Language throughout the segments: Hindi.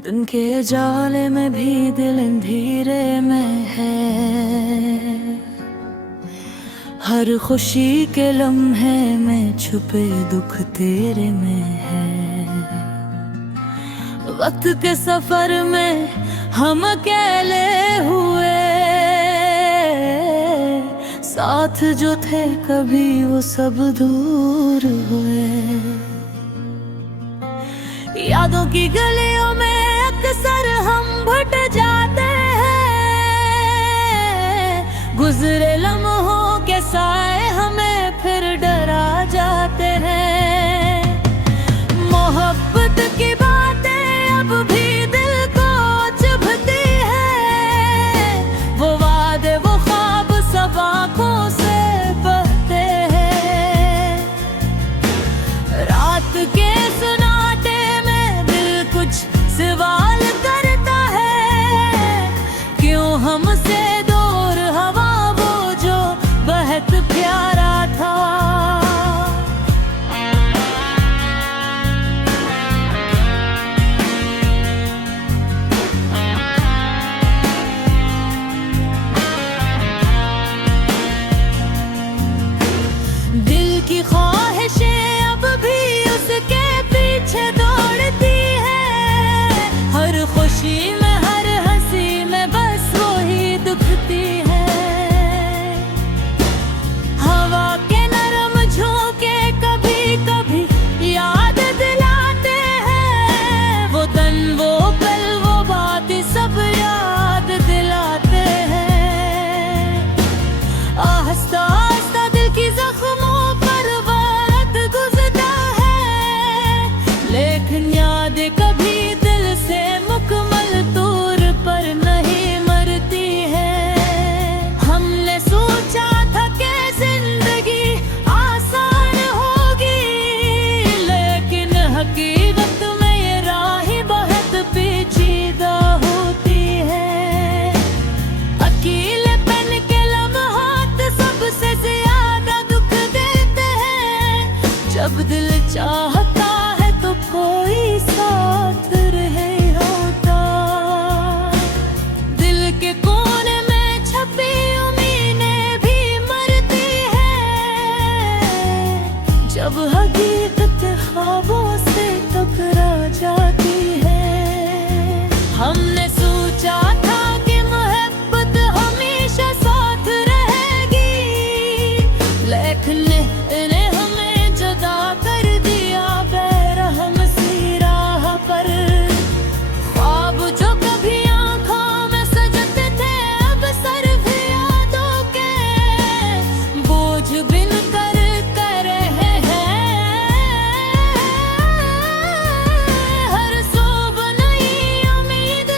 दिन के जाले में भी दिल अंधेरे में है। हर खुशी के लम्हे में छुपे दुख तेरे में है। वक्त के सफर में हम अकेले हुए, साथ जो थे कभी वो सब दूर हुए। यादों की गलियों में अक्सर हम भट जाते हैं, गुजरे लम्हों के साए हमें फिर डरा जाते हैं। मोहब्बत की बातें अब भी दिल को चुभती है, वो वादे वो ख्वाब सब आँखों से बहते हैं। रात के सुनाटे में दिल कुछ सवाल करता है, क्यों हमसे दूर हवा वो जो बहुत प्यारा था। दिल की ख्वाहिशें अब भी उसके पीछे दौड़ती है, हर खुशी में हर हंसी में बस वो ही दुखती है। हवा के नरम झोंके कभी कभी याद दिलाते हैं, वो दिन वो पल वो बातें सब याद दिलाते हैं। आहिस्ता आहिस्ता दिल की जख्मों पर वक्त गुजरता है, लेकिन यादें कभी दिल से मुकम्मल तौर पर नहीं मरती है। हमने सोचा था कि जिंदगी आसान होगी, लेकिन हकीकत में ये राहें बहुत पेचीदा होती है। अकेलेपन के लम्हात सबसे ज्यादा दुख देते हैं, जब दिल चाहता है तो कोई साथ रहे होता। दिल के कोने में छपी उम्मीदें भी मरती हैं, जब हकीकत ख्वाबों से टकरा जाती है। हमने सोचा था कि मोहब्बत हमेशा साथ रहेगी, लेकिन इन्हें हमें जुदा कर दिया बेरहम सी राह पर। ख्वाब जो कभी आँखों में सजते थे अब सिर्फ यादों के बोझ बिन कर रहे हैं। हर सुबह नई उम्मीद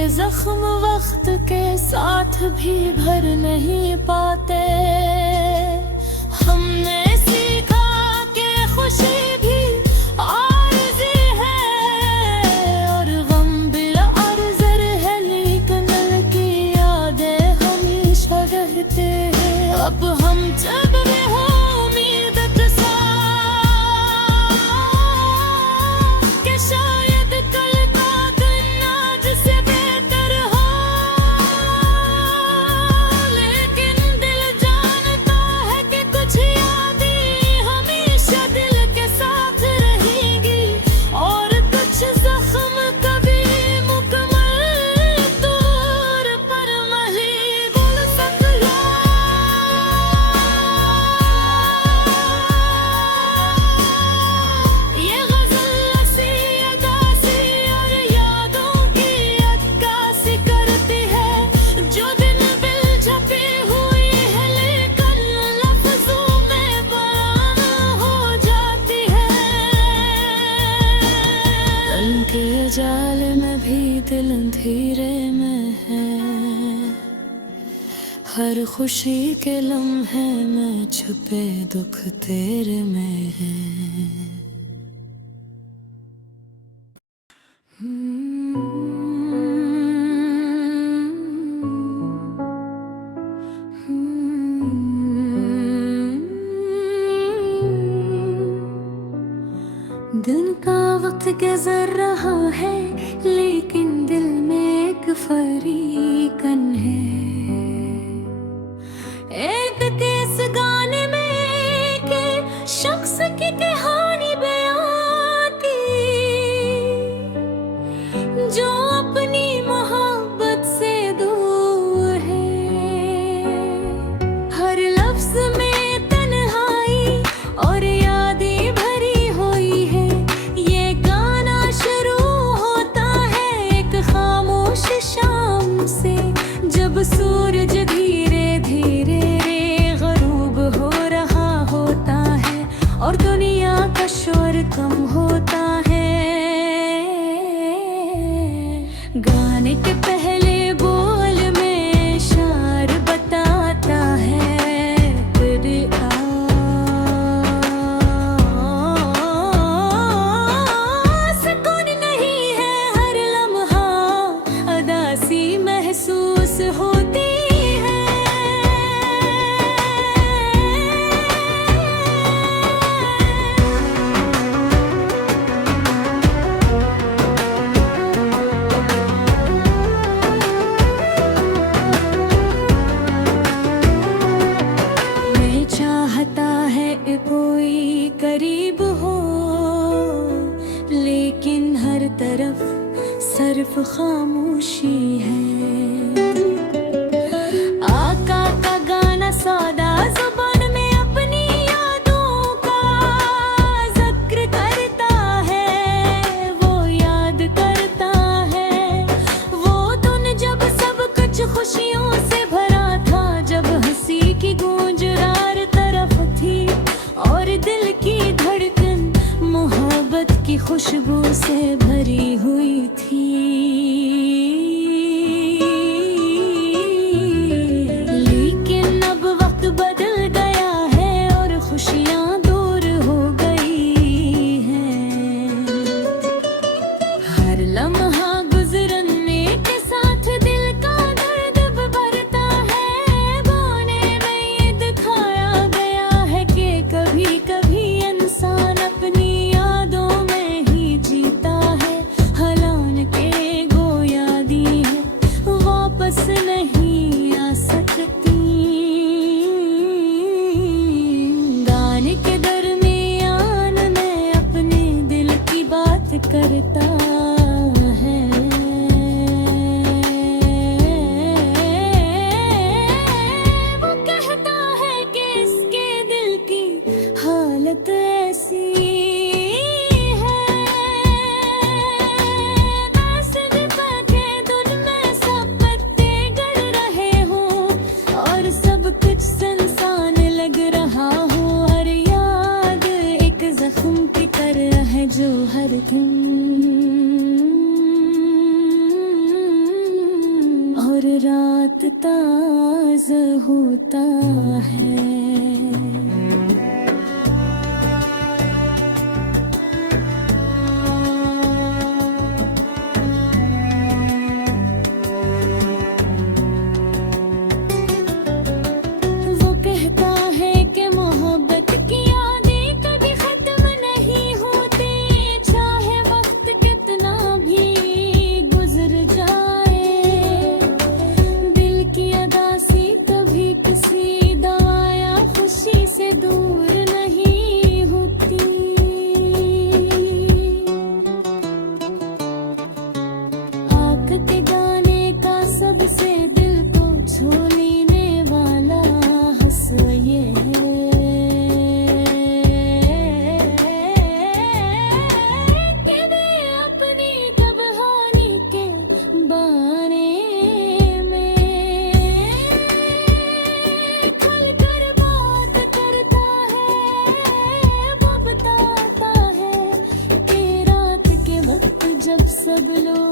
के जख्म वक्त के साथ भी भर नहीं पाते। हमने सीखा कि खुशी भी आरज़ी है और गम भी आरज़र है, लेकिन की यादें हमेशा रहते हैं। अब हम जब भी हो उम्मीद के साथ कि शायद कल का दिन आज से बेहतर हो, लेकिन दिल जानता है कि कुछ यादें हमेशा दिल के साथ रहेंगी और कुछ जख्म कभी मुकम्मल तौर पर नहीं भूल सकता। ये गज़ल ऐसी अदासी और यादों की अक्कासी करती है, जो दिन बिल छपी हुई है लेकिन लफ्ज़ों में बयान हो जाती है। तन के जाल में भी दिल अंधेरे में है, हर खुशी के लम्हे में छुपे दुख तेरे में है। दिन का वक्त गुजर रहा है, लेकिन दिल में एक फरीकन है। एक किस गाने में एक शख्स की कहानी बयां की, जो अपनी मोहब्बत से दूर है। हर लफ्ज में तन्हाई और यादें भरी हुई है। ये गाना शुरू होता है एक खामोश शाम से, जब सूरज धीरे धीरे ग़ुरूब हो रहा होता है और दुनिया का शोर कम होता है। गाने के पहले बोल में शार बताता है तेरे सुकून नहीं है, हर लम्हा अदासी महसूस होती है। मैं चाहता है कोई करीब हो, लेकिन हर तरफ सिर्फ खामोशी है। आका का गाना सौदा ज़ुबान में अपनी यादों का ज़िक्र करता है, वो याद करता है वो दिन जब सब कुछ खुशियों से भरा था, जब हंसी की गूंज हर तरफ थी और दिल की धड़कन मोहब्बत की खुशबू से भरी हुई थी। लेकिन अब वक्त बदल गया है और खुशियां दूर हो गई हैं। हर लम्हा गुजरने के साथ दिल का दर्द बढ़ता है। गाने में ये दिखाया गया है कि कभी कभी इंसान अपनी यादों में ही जीता है। हलान के गोया दी है वापस नहीं आ सकती। गाने के दरमियान में अपने दिल की बात करता है। वो कहता है कि इसके दिल की हालत ऐसी है, ऐसे भी पके धुन में सब पत्ते गिर रहे हों और सब कुछ सुनसान लग रहा हो। हर याद एक जख्म की तरह है जो हर दिन और रात ताज़ होता है। वो कहता है कि मोहब्बत की यादें कभी खत्म नहीं होती, चाहे वक्त कितना भी गुजर जाए। दिल की अदासी कभी किसी दवाया खुशी से दूर नहीं होती। आँख के गाने का सबसे दिल को छू लेने वाला हंस ये है कि वे अपनी कहानी के बारे में खुलकर बात करता है। वो बताता है कि रात के वक्त जब सब लोग